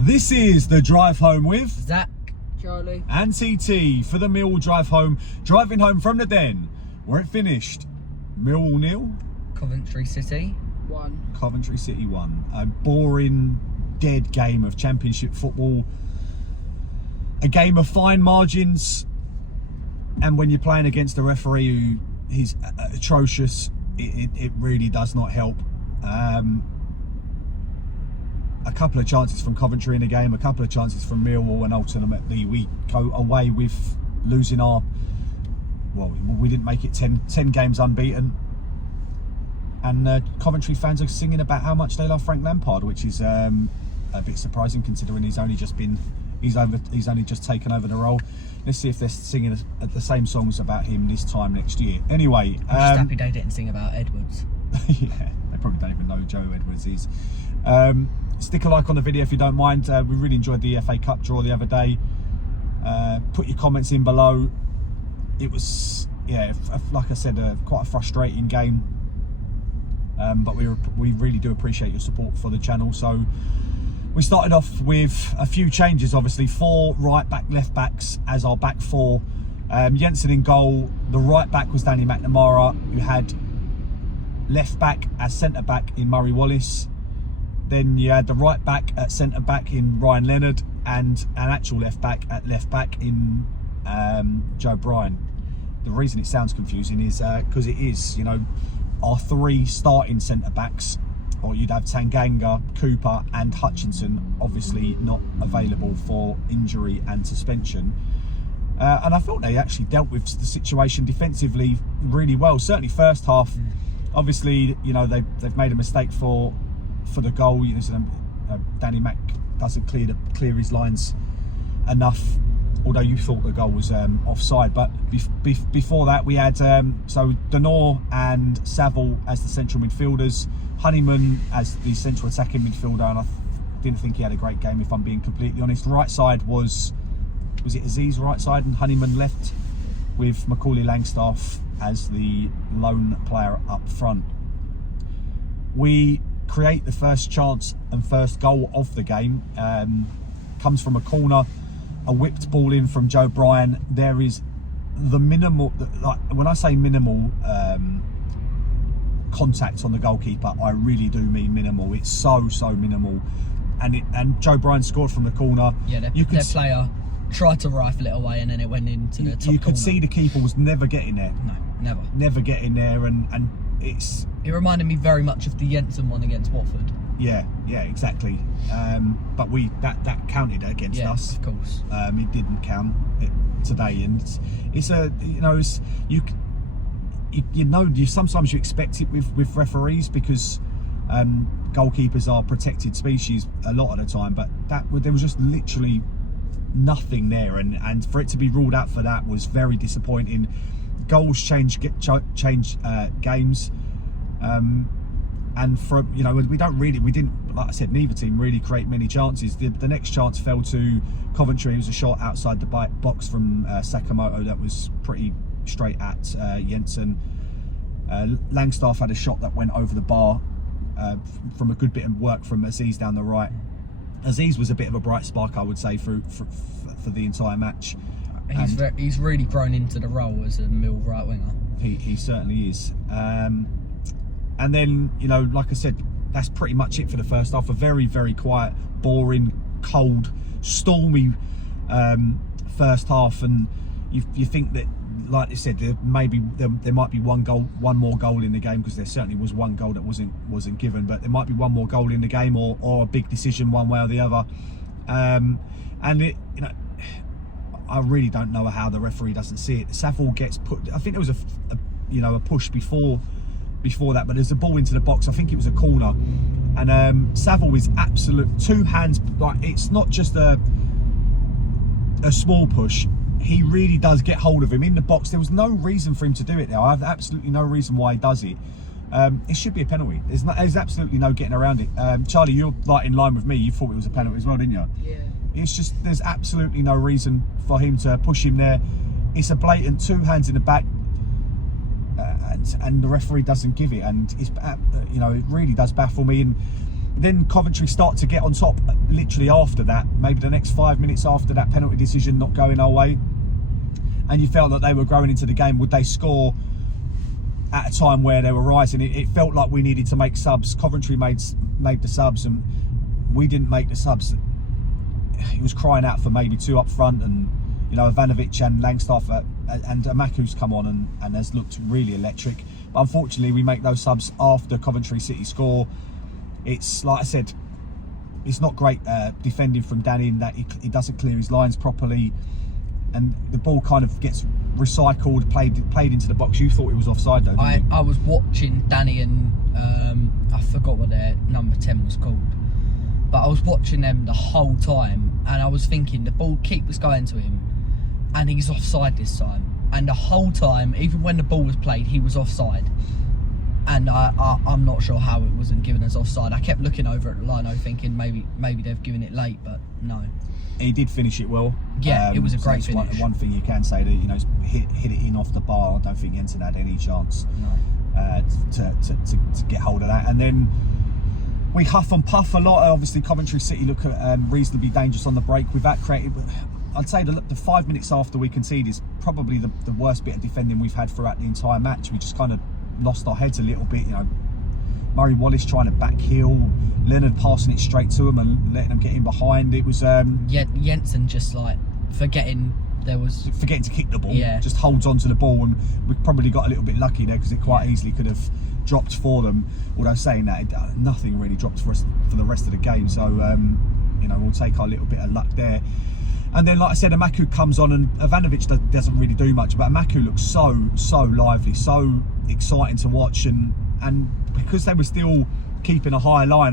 This is the drive home with Zac, Charlie, and TT for the Millwall drive home. Driving home from the Den, where it finished Millwall 0, Coventry City 1. Coventry City 1. A boring, dead game of Championship football. A game of fine margins, and when you're playing against a referee who is atrocious, it really does not help. A couple of chances from Coventry in the game, a couple of chances from Millwall, and ultimately we go away with losing our, well, we didn't make it 10 games unbeaten. And Coventry fans are singing about how much they love Frank Lampard, which is a bit surprising considering he's only just taken over the role. Let's see if they're singing the same songs about him this time next year. Anyway, I'm just happy they didn't sing about Edwards. Yeah, they probably don't even know who Joe Edwards is. Stick a like on the video if you don't mind. We really enjoyed the FA Cup draw the other day. Put your comments in below. It was, yeah, like I said, quite a frustrating game. But we really do appreciate your support for the channel. So we started off with a few changes, obviously. 4 right back, left backs as our back 4. Jensen in goal. The right back was Danny McNamara, who had left back as centre back in Murray Wallace. Then you had the right back at centre back in Ryan Leonard, and an actual left back in Joe Bryan. The reason it sounds confusing is because it is, you know, our 3 starting centre backs, or you'd have Tanganga, Cooper and Hutchinson, obviously not available for injury and suspension. And I thought they actually dealt with the situation defensively really well. Certainly first half. Obviously, you know, they've made a mistake for the goal. You know, Danny Mac doesn't clear his lines enough, although you thought the goal was offside. But before that, we had so Denor and Saville as the central midfielders, Honeyman as the central attacking midfielder, and I didn't think he had a great game, if I'm being completely honest. Right side was it Aziz right side, and Honeyman left, with Macaulay Langstaff as the lone player up front. We create the first chance and first goal of the game. Comes from a corner, a whipped ball in from Joe Bryan. There is the minimal, like when I say minimal contact on the goalkeeper, I really do mean minimal. It's so minimal, and Joe Bryan scored from the corner. Yeah, their player tried to rifle it away, and then it went into the top You could see the keeper was never getting there. No, never getting there, and it reminded me very much of the Jensen one against Watford. Yeah, exactly. But that counted against us. Of course. It didn't count today, and it's a, you know, it's you sometimes you expect it with referees, because goalkeepers are protected species a lot of the time, but there was just literally nothing there, and for it to be ruled out for that was very disappointing. Goals change games, and from, you know, we didn't, like I said, neither team really create many chances. The next chance fell to Coventry. It was a shot outside the box from Sakamoto that was pretty straight at Jensen. Langstaff had a shot that went over the bar from a good bit of work from Aziz down the right. Aziz was a bit of a bright spark, I would say, for the entire match. He's really grown into the role as a Mill right winger. He certainly is. And then, you know, like I said, that's pretty much it for the first half. A very quiet, boring, cold, stormy first half. And you think that, like I said, there might be one more goal in the game, because there certainly was one goal that wasn't given, but there might be one more goal in the game, or a big decision one way or the other. And it, you know, I really don't know how the referee doesn't see it. Saville gets put. I think there was a push before that, but there's a ball into the box. I think it was a corner, and Saville is absolute 2 hands. Like, it's not just a small push. He really does get hold of him in the box. There was no reason for him to do it there. I have absolutely no reason why he does it. It should be a penalty. There's absolutely no getting around it. Charlie, you're like in line with me. You thought it was a penalty as well, didn't you? Yeah. It's just, there's absolutely no reason for him to push him there. It's a blatant 2 hands in the back, and the referee doesn't give it, and it's, you know, it really does baffle me. And then Coventry start to get on top literally after that, maybe the next 5 minutes after that penalty decision not going our way, and you felt that they were growing into the game. Would they score at a time where they were rising? It felt like we needed to make subs. Coventry made the subs and we didn't make the subs. He was crying out for maybe 2 up front, and you know, Ivanovic and Langstaff and Amaku's come on and has looked really electric. But unfortunately, we make those subs after Coventry City score. It's like I said, it's not great defending from Danny in that he doesn't clear his lines properly, and the ball kind of gets recycled, played into the box. You thought it was offside though, didn't you? I was watching Danny and I forgot what their number 10 was called, but I was watching them the whole time, and I was thinking the ball keeps going to him, and he's offside this time. And the whole time, even when the ball was played, he was offside. And I'm not sure how it wasn't given as offside. I kept looking over at Lino thinking maybe they've given it late, but no. He did finish it well. Yeah, it was a great so finish. One thing you can say that, you know, hit it in off the bar. I don't think Enton had any chance to get hold of that. And then we huff and puff a lot. Obviously, Coventry City look reasonably dangerous on the break. Without creating, I'd say the 5 minutes after we conceded is probably the worst bit of defending we've had throughout the entire match. We just kind of lost our heads a little bit, you know. Murray Wallace trying to back heel, Leonard passing it straight to him and letting them get in behind. It was Jensen just like forgetting to kick the ball. Yeah. Just holds on to the ball, and we probably got a little bit lucky there because it quite easily could have dropped for them. Although saying that, nothing really dropped for us for the rest of the game. So you know, we'll take our little bit of luck there. And then, like I said, Amaku comes on, and Ivanovic doesn't really do much, but Amaku looks so lively, so exciting to watch, and because they were still keeping a high line,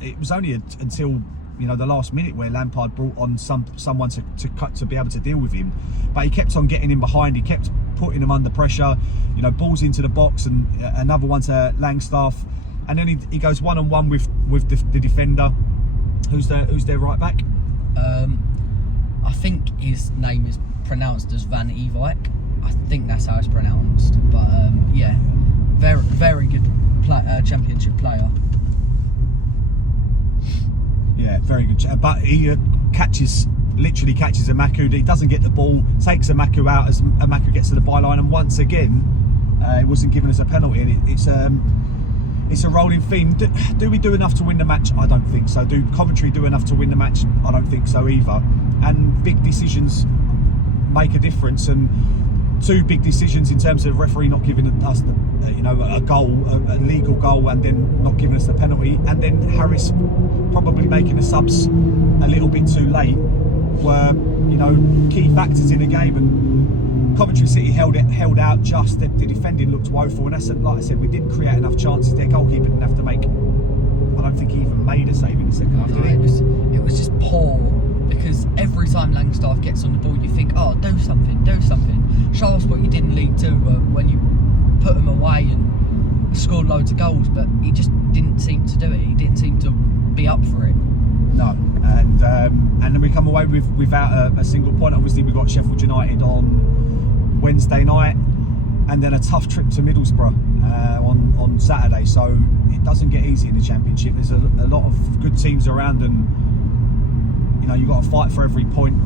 it was only until, you know, the last minute where Lampard brought on someone to be able to deal with him. But he kept on getting in behind, he kept putting him under pressure, you know, balls into the box, and another one to Langstaff, and then he goes one-on-one with the defender. Who's their right back? I think his name is pronounced as Van Ewijk. I think that's how it's pronounced. But yeah, very good championship player. Yeah, very good. But he literally catches Amaku. He doesn't get the ball, takes Amaku out as Amaku gets to the byline, and once again, it wasn't given as a penalty. And it's a rolling theme. Do we do enough to win the match? I don't think so. Do Coventry do enough to win the match? I don't think so either. And big decisions make a difference, and 2 big decisions in terms of referee not giving us a goal, a legal goal, and then not giving us the penalty, and then Harris probably making the subs a little bit too late were, you know, key factors in the game. And Coventry City held out just. The defending looked woeful, and that's, like I said, we didn't create enough chances. Their goalkeeper didn't have to make. I don't think he even made a save in the second half. No, it was just poor, because every time Langstaff gets on the ball, you think, oh, do something, show us what you did in League 2 when you put him away and scored loads of goals. But he just didn't seem to do it. He didn't seem to be up for it. No, and then we come away without a single point. Obviously, we got Sheffield United on Wednesday night, and then a tough trip to Middlesbrough on Saturday. So it doesn't get easy in the Championship. There's a lot of good teams around, and you know, you've got to fight for every point.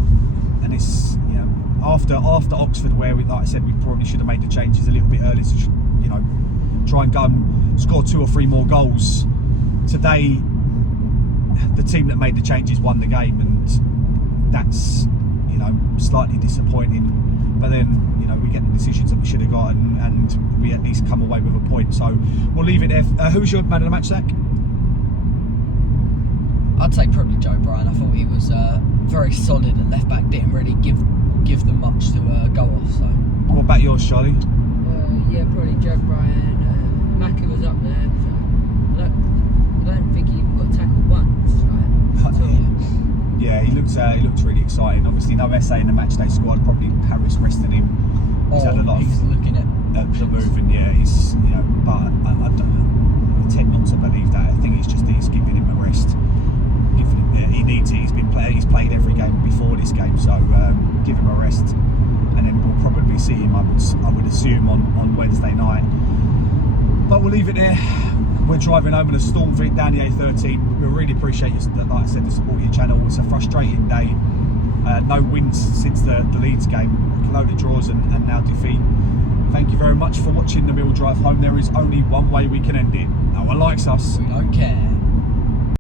And it's, you know, after Oxford, where like I said, we probably should have made the changes a little bit earlier to, you know, try and go and score 2 or 3 more goals. Today, the team that made the changes won the game, and that's, you know, slightly disappointing. But then, you know, we get the decisions that we should have got, and we at least come away with a point. So we'll leave it there. Who's your man of the match, Zach? I'd say probably Joe Bryan. I thought he was very solid at left back. Didn't really give them much to go off. So. What about yours, Charlie? Yeah, probably Joe Bryan. Maki was up there. So I don't think he even got tackled once. Right? So, yeah, he looked really exciting. Obviously, no SA in the matchday squad. Probably Harris rested him. He's had a lot. He's looking at the move, and yeah, he's, you know. But I tend not to believe that. I think he's giving him a rest. He needs it. He's played every game before this game, so give him a rest, and then we'll probably see him. I would assume on Wednesday night. But we'll leave it there. we're driving home in a storm for it down the A13. We really appreciate you, like I said, the support of your channel. It's a frustrating day. No wins since the Leeds game. A load of draws and now defeat. Thank you very much for watching the Mill drive home. There is only one way we can end it. No one likes us. We don't care.